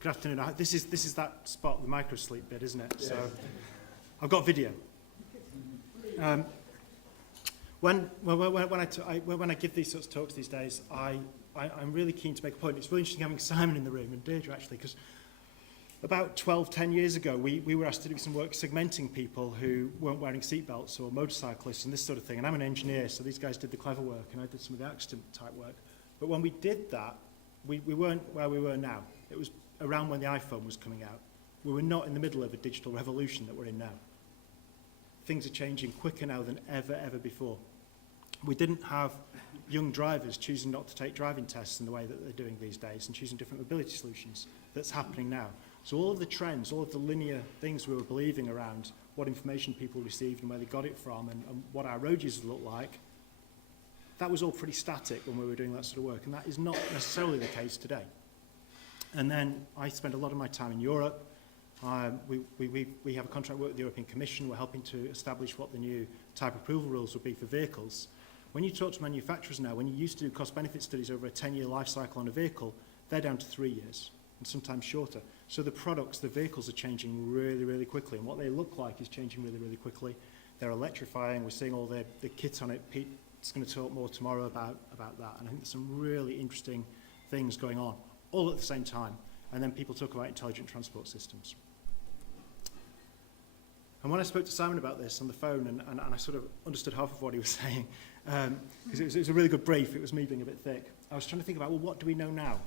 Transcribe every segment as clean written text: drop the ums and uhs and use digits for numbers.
Good afternoon. This is that spot, the microsleep bit, isn't it? Yes. So I've got video. When I give these sorts of talks these days, I'm really keen to make a point. It's really interesting having Simon in the room and Deirdre actually, because about 10 years ago, we were asked to do some work segmenting people who weren't wearing seatbelts or motorcyclists and this sort of thing. And I'm an engineer, so these guys did the clever work and I did some of the accident type work. But when we did that, we weren't where we were now. It was around when the iPhone was coming out. We were not in the middle of a digital revolution that we're in now. Things are changing quicker now than ever before. We didn't have young drivers choosing not to take driving tests in the way that they're doing these days and choosing different mobility solutions. That's happening now. So all of the trends, all of the linear things we were believing around what information people received and where they got it from and what our road users look like, that was all pretty static when we were doing that sort of work, and that is not necessarily the case today. And then I spend a lot of my time in Europe. We have a contract work with the European Commission. We're helping to establish what the new type approval rules will be for vehicles. When you talk to manufacturers now, when you used to do cost-benefit studies over a 10-year life cycle on a vehicle, they're down to 3 years, and sometimes shorter. So the products, the vehicles are changing really quickly, and what they look like is changing really quickly. They're electrifying. We're seeing all the kit on it. Pete's going to talk more tomorrow about that, and I think there's some really interesting things going on, all at the same time. And then people talk about intelligent transport systems. And when I spoke to Simon about this on the phone, and I sort of understood half of what he was saying, because it was a really good brief, it was me being a bit thick, I was trying to think about, well, what do we know now?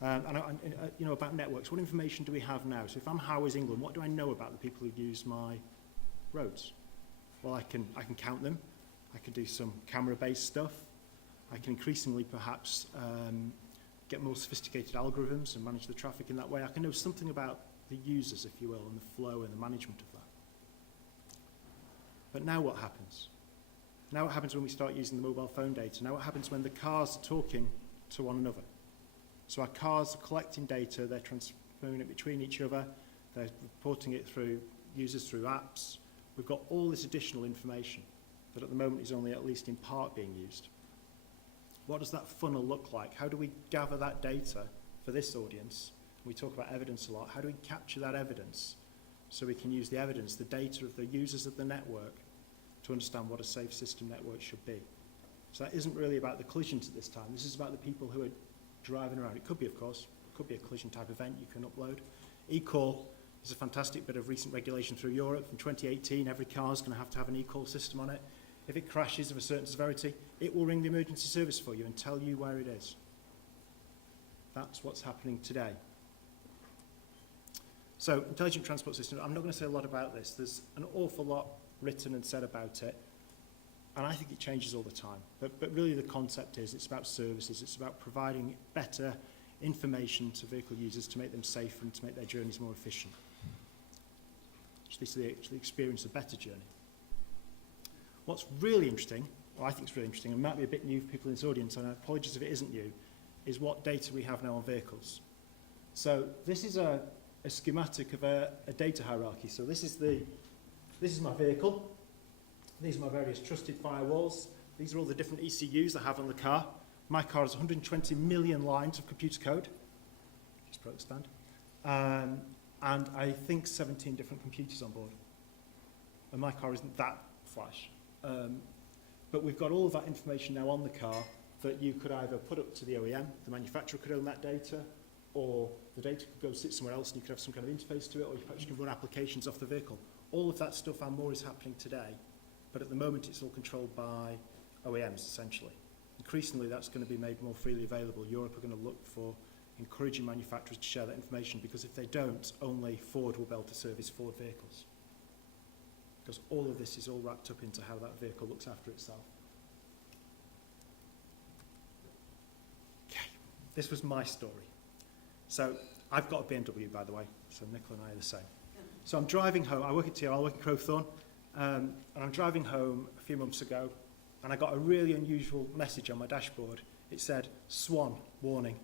About networks, what information do we have now? So if I'm Howes England, what do I know about the people who use my roads? Well, I can count them. I can do some camera-based stuff. I can increasingly perhaps get more sophisticated algorithms and manage the traffic in that way. I can know something about the users, if you will, and the flow and the management of that. But now what happens? Now what happens when we start using the mobile phone data? Now what happens when the cars are talking to one another? So our cars are collecting data, they're transferring it between each other, they're reporting it through users through apps. We've got all this additional information that at the moment is only at least in part being used. What does that funnel look like? How do we gather that data for this audience? We talk about evidence a lot. How do we capture that evidence so we can use the evidence, the data of the users of the network to understand what a safe system network should be? So that isn't really about the collisions at this time. This is about the people who are driving around. It could be, of course, it could be a collision type event you can upload. eCall is a fantastic bit of recent regulation through Europe. From 2018, every car is going to have an eCall system on it. If it crashes of a certain severity, it will ring the emergency service for you and tell you where it is. That's what's happening today. So, intelligent transport system, I'm not going to say a lot about this. There's an awful lot written and said about it, and I think it changes all the time. But really the concept is it's about services. It's about providing better information to vehicle users to make them safer and to make their journeys more efficient. Actually, so they actually experience a better journey. What's really interesting, or I think it's really interesting, and might be a bit new for people in this audience, and I apologize if it isn't new, is what data we have now on vehicles. So this is a schematic of a data hierarchy. So this is my vehicle. These are my various trusted firewalls. These are all the different ECUs I have on the car. My car has 120 million lines of computer code. Just put it stand. And I think 17 different computers on board. And my car isn't that flash. But we've got all of that information now on the car that you could either put up to the OEM, the manufacturer could own that data, or the data could go sit somewhere else and you could have some kind of interface to it, or you perhaps can run applications off the vehicle. All of that stuff and more is happening today, but at the moment it's all controlled by OEMs, essentially. Increasingly, that's going to be made more freely available. Europe are going to look for encouraging manufacturers to share that information, because if they don't, only Ford will be able to service Ford vehicles. Because all of this is all wrapped up into how that vehicle looks after itself. Okay, this was my story. So I've got a BMW, by the way, so Nicola and I are the same. So I'm driving home. I work at TRL, I work in Crowthorne, and I'm driving home a few months ago, and I got a really unusual message on my dashboard. It said, "Swan, warning."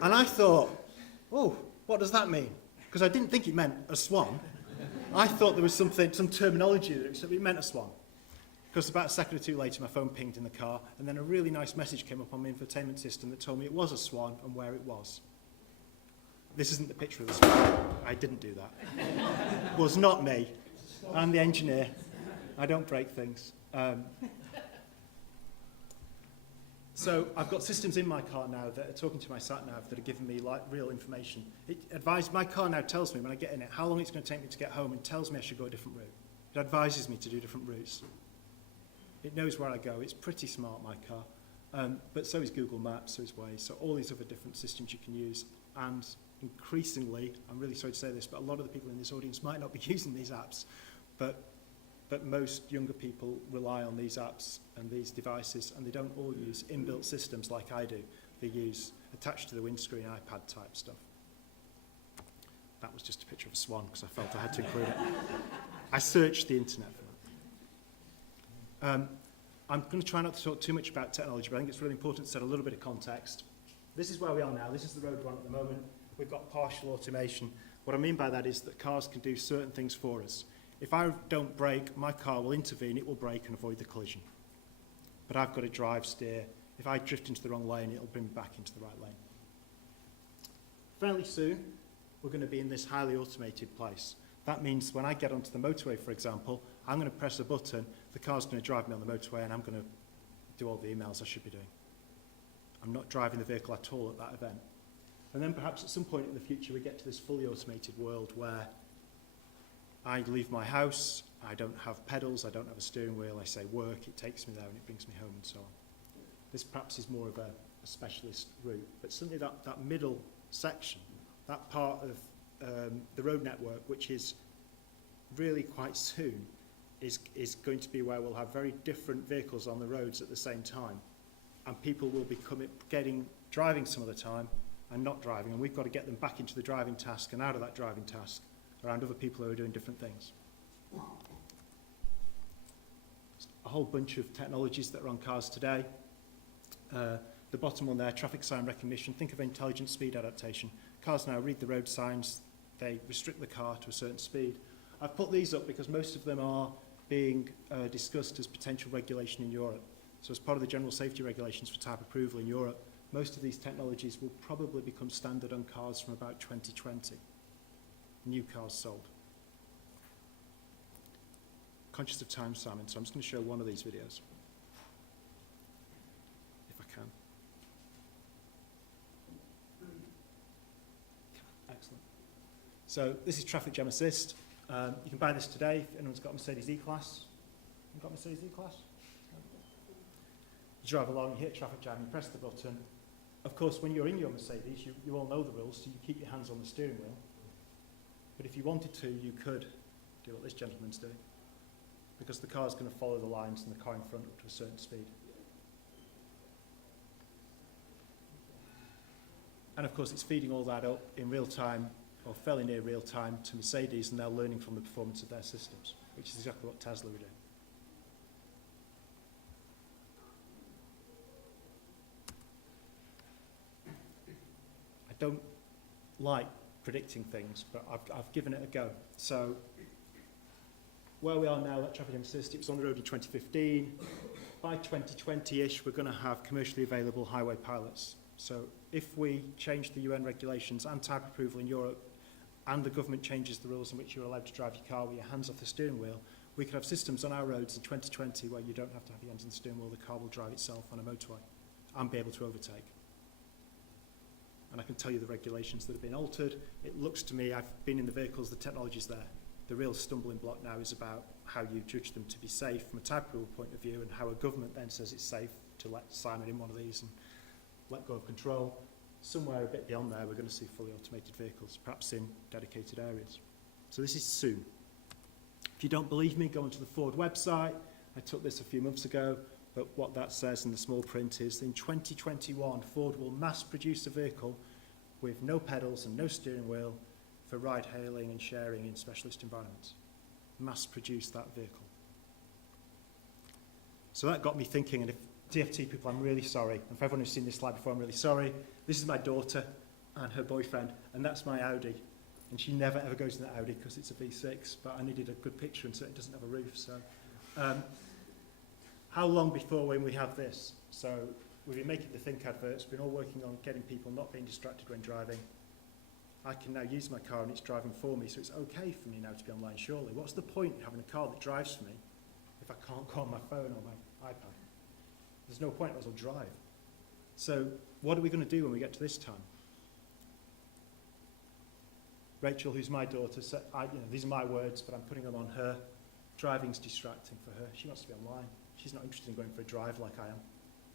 And I thought, oh, what does that mean? Because I didn't think it meant a swan. I thought there was some terminology that it meant a swan. Because about a second or two later, my phone pinged in the car, and then a really nice message came up on my infotainment system that told me it was a swan and where it was. This isn't the picture of the swan. I didn't do that. It was not me. I'm the engineer. I don't break things. So I've got systems in my car now that are talking to my sat-nav that are giving me like real information. My car now tells me when I get in it how long it's going to take me to get home and tells me I should go a different route. It advises me to do different routes. It knows where I go. It's pretty smart, my car. But so is Google Maps, so is Waze, so all these other different systems you can use. And increasingly, I'm really sorry to say this, but a lot of the people in this audience might not be using these apps, but most younger people rely on these apps and these devices, and they don't all use inbuilt systems like I do. They use attached to the windscreen iPad type stuff. That was just a picture of a swan because I felt I had to include it. I searched the internet for that. I'm going to try not to talk too much about technology, but I think it's really important to set a little bit of context. This is where we are now. This is the road we're on at the moment. We've got partial automation. What I mean by that is that cars can do certain things for us. If I don't brake, my car will intervene, it will brake and avoid the collision. But I've got to drive, steer. If I drift into the wrong lane, it'll bring me back into the right lane. Fairly soon, we're going to be in this highly automated place. That means when I get onto the motorway, for example, I'm going to press a button, the car's going to drive me on the motorway, and I'm going to do all the emails I should be doing. I'm not driving the vehicle at all at that event. And then perhaps at some point in the future, we get to this fully automated world where I leave my house, I don't have pedals, I don't have a steering wheel, I say work, it takes me there and it brings me home and so on. This perhaps is more of a specialist route, but certainly that middle section, that part of the road network, which is really quite soon, is going to be where we'll have very different vehicles on the roads at the same time. And people will be driving some of the time and not driving, and we've got to get them back into the driving task and out of that driving task around other people who are doing different things. A whole bunch of technologies that are on cars today. The bottom one there, traffic sign recognition. Think of intelligent speed adaptation. Cars now read the road signs, they restrict the car to a certain speed. I've put these up because most of them are being discussed as potential regulation in Europe. So as part of the general safety regulations for type approval in Europe, most of these technologies will probably become standard on cars from about 2020. New cars sold. Conscious of time, Simon, so I'm just going to show one of these videos. If I can. Excellent. So this is traffic jam assist. You can buy this today if anyone's got a Mercedes E-Class. You've got a Mercedes E-Class? You drive along, you hit a traffic jam, you press the button. Of course, when you're in your Mercedes, you all know the rules, so you keep your hands on the steering wheel. But if you wanted to, you could do what this gentleman's doing, because the car's going to follow the lines and the car in front up to a certain speed. And of course, it's feeding all that up in real time, or fairly near real time, to Mercedes, and they're learning from the performance of their systems, which is exactly what Tesla were doing. I don't like predicting things, but I've given it a go. So where we are now at traffic jam assist, it was on the road in 2015. By 2020-ish, we're going to have commercially available highway pilots. So if we change the UN regulations and type approval in Europe, and the government changes the rules in which you're allowed to drive your car with your hands off the steering wheel, we could have systems on our roads in 2020 where you don't have to have your hands on the steering wheel, the car will drive itself on a motorway and be able to overtake. And I can tell you the regulations that have been altered. It looks to me, I've been in the vehicles, the technology's there. The real stumbling block now is about how you judge them to be safe from a type approval point of view, and how a government then says it's safe to let Simon in one of these and let go of control. Somewhere a bit beyond there, we're going to see fully automated vehicles, perhaps in dedicated areas. So this is soon. If you don't believe me, go onto the Ford website. I took this a few months ago, but what that says in the small print is in 2021, Ford will mass produce a vehicle with no pedals and no steering wheel for ride-hailing and sharing in specialist environments. Mass produce that vehicle. So that got me thinking, and if TFT people, I'm really sorry. And for everyone who's seen this slide before, I'm really sorry. This is my daughter and her boyfriend, and that's my Audi. And she never ever goes in that Audi because it's a V6, but I needed a good picture and so it doesn't have a roof. So, how long before when we have this? So we've been making the Think adverts, been all working on getting people not being distracted when driving. I can now use my car and it's driving for me, so it's okay for me now to be online, surely. What's the point in having a car that drives for me if I can't go on my phone or my iPad? There's no point, I might as well drive. So what are we going to do when we get to this time? Rachel, who's my daughter, said, these are my words, but I'm putting them on her. Driving's distracting for her. She wants to be online. She's not interested in going for a drive like I am.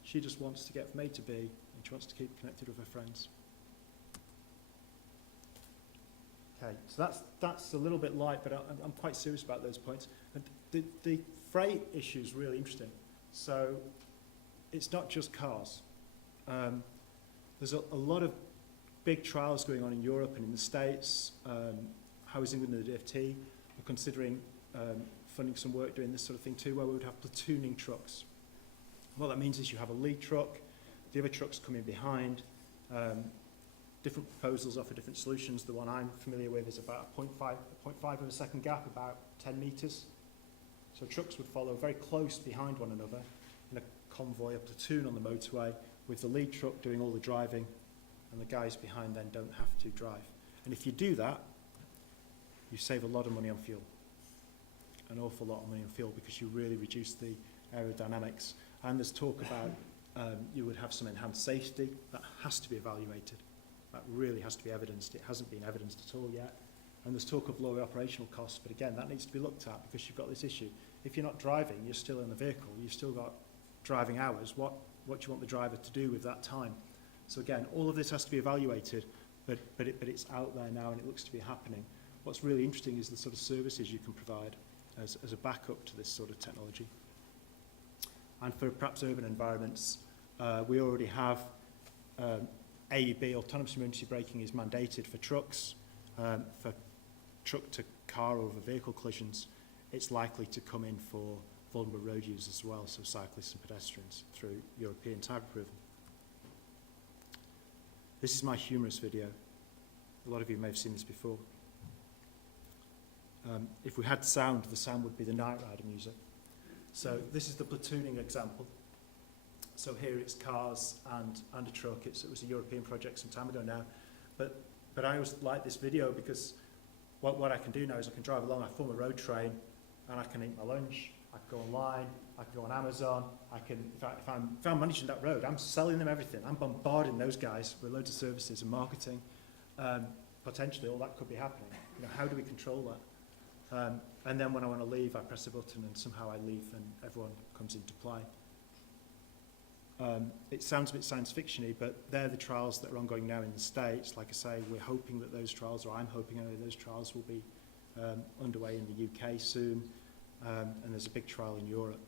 She just wants to get from A to B, and she wants to keep connected with her friends. Okay, so that's a little bit light, but I'm quite serious about those points. And the freight issue is really interesting. So it's not just cars. There's a lot of big trials going on in Europe and in the States. Housing and the DFT are considering funding some work doing this sort of thing too, where we would have platooning trucks. What that means is you have a lead truck, the other trucks come in behind. Different proposals offer different solutions. The one I'm familiar with is about a 0.5 of a second gap, about 10 metres. So trucks would follow very close behind one another in a convoy, a platoon on the motorway, with the lead truck doing all the driving, and the guys behind then don't have to drive. And if you do that, you save a lot of money on fuel. An awful lot of money on fuel, because you really reduce the aerodynamics. And there's talk about you would have some enhanced safety. That has to be evaluated. That really has to be evidenced. It hasn't been evidenced at all yet. And there's talk of lower operational costs, but again, that needs to be looked at, because you've got this issue. If you're not driving, you're still in the vehicle, you've still got driving hours. What do you want the driver to do with that time? So again, all of this has to be evaluated, but it's out there now and it looks to be happening. What's really interesting is the sort of services you can provide as a backup to this sort of technology. And for perhaps urban environments, we already have AEB, autonomous emergency braking, is mandated for trucks. For truck to car over vehicle collisions, it's likely to come in for vulnerable road users as well, so cyclists and pedestrians, through European type approval. This is my humorous video. A lot of you may have seen this before. If we had sound, the sound would be the Knight Rider music. So this is the platooning example. So here it's cars and a truck. It was a European project some time ago now. But I always like this video because what I can do now is I can drive along, I form a road train, and I can eat my lunch, I can go online, I can go on Amazon, I can, if I'm managing that road, I'm selling them everything. I'm bombarding those guys with loads of services and marketing. Potentially all that could be happening. You know, how do we control that? And then when I want to leave, I press a button and somehow I leave and everyone comes into play. It sounds a bit science fiction-y, but they're the trials that are ongoing now in the States. Like I say, we're hoping that those trials, or I'm hoping those trials will be underway in the UK soon, and there's a big trial in Europe.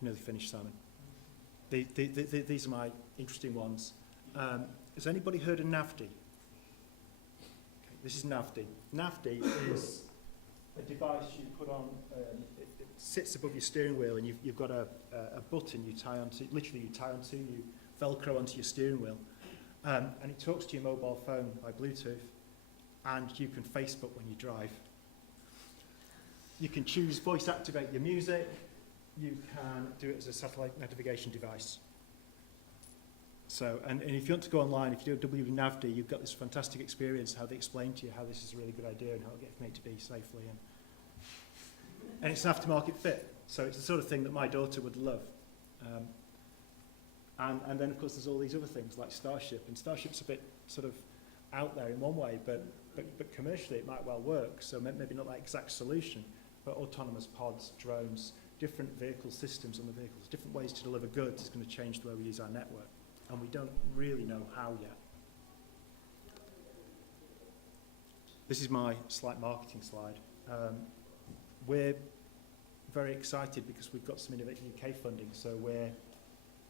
Nearly finished, Simon. These are my interesting ones. Has anybody heard of NAVD? This is NAVD. NAVD is a device you put on, it sits above your steering wheel, and you've got a button you tie onto, literally you tie onto, you Velcro onto your steering wheel, and it talks to your mobile phone by Bluetooth, and you can Facebook when you drive. You can choose voice activate your music, you can do it as a satellite navigation device. So, and if you want to go online, if you do a WNAVD, you've got this fantastic experience, how they explain to you how this is a really good idea and how it'll get from A to B safely. And it's an aftermarket fit, so it's the sort of thing that my daughter would love. And then, of course, there's all these other things like Starship, and Starship's a bit sort of out there in one way, but commercially it might well work, so maybe not that exact solution, but autonomous pods, drones, different vehicle systems on the vehicles, different ways to deliver goods is going to change the way we use our network. And we don't really know how yet. This is my slight marketing slide. We're very excited because we've got some Innovate UK funding. So we're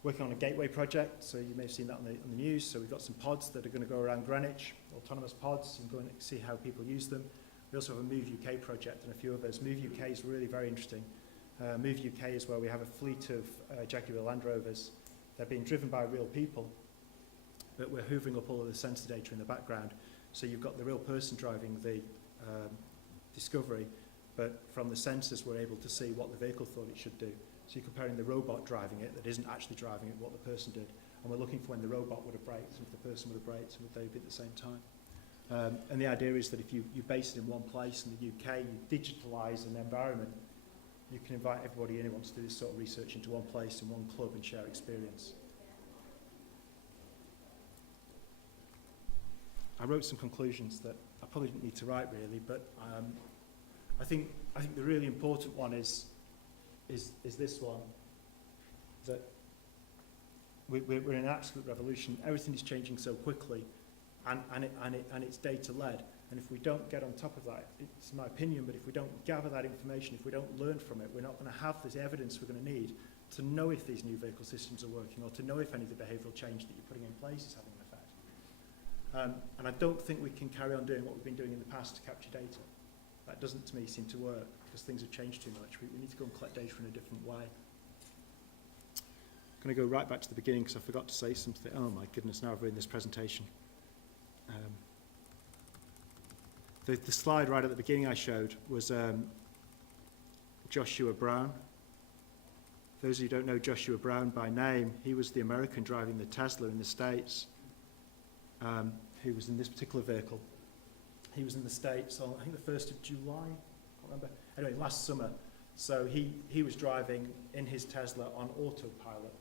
working on a gateway project. So you may have seen that on the news. So we've got some pods that are going to go around Greenwich, autonomous pods, and go and see how people use them. We also have a Move UK project and a few others. Move UK is really very interesting. Move UK is where we have a fleet of Jaguar Land Rovers. They're being driven by real people, but we're hoovering up all of the sensor data in the background. So you've got the real person driving the Discovery, but from the sensors we're able to see what the vehicle thought it should do. So you're comparing the robot driving it that isn't actually driving it, what the person did. and we're looking for when the robot would have braked, and if the person would have braked, and would they be at the same time. And the idea is that if you base it in one place in the UK, you digitalise an environment, you can invite everybody in who wants to do this sort of research into one place, in one club, and share experience. I wrote some conclusions that I probably didn't need to write really, but I think the really important one is this one, that we're in an absolute revolution. Everything is changing so quickly, and it's data-led. And if we don't get on top of that, it's my opinion, but if we don't gather that information, if we don't learn from it, we're not going to have this evidence we're going to need to know if these new vehicle systems are working, or to know if any of the behavioural change that you're putting in place is having an effect. And I don't think we can carry on doing what we've been doing in the past to capture data. That doesn't, to me, seem to work, because things have changed too much. We need to go and collect data in a different way. I'm going to go right back to the beginning, because I forgot to say something. Oh my goodness, now I've ruined this presentation. The slide right at the beginning I showed was Joshua Brown. Those of you who don't know Joshua Brown by name, he was the American driving the Tesla in the States, who was in this particular vehicle. He was in the States on, I think, the 1st of July, I can't remember. Anyway, last summer. So he was driving in his Tesla on autopilot.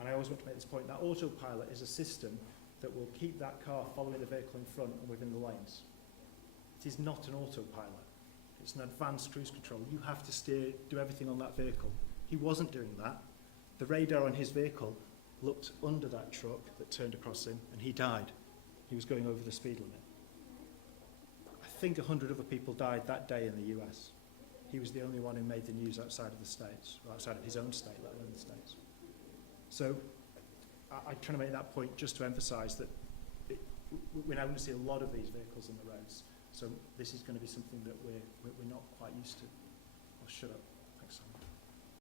And I always want to make this point, that autopilot is a system that will keep that car following the vehicle in front and within the lanes. It is not an autopilot. It's an advanced cruise control. You have to steer, do everything on that vehicle. He wasn't doing that. The radar on his vehicle looked under that truck that turned across him, and he died. He was going over the speed limit. I think 100 other people died that day in the US. He was the only one who made the news outside of the States, or outside of his own state, let alone the States. So I'm trying to make that point just to emphasise that we're now going to see a lot of these vehicles on the roads. So this is going to be something that we're not quite used to. I'll shut up. Thanks so much.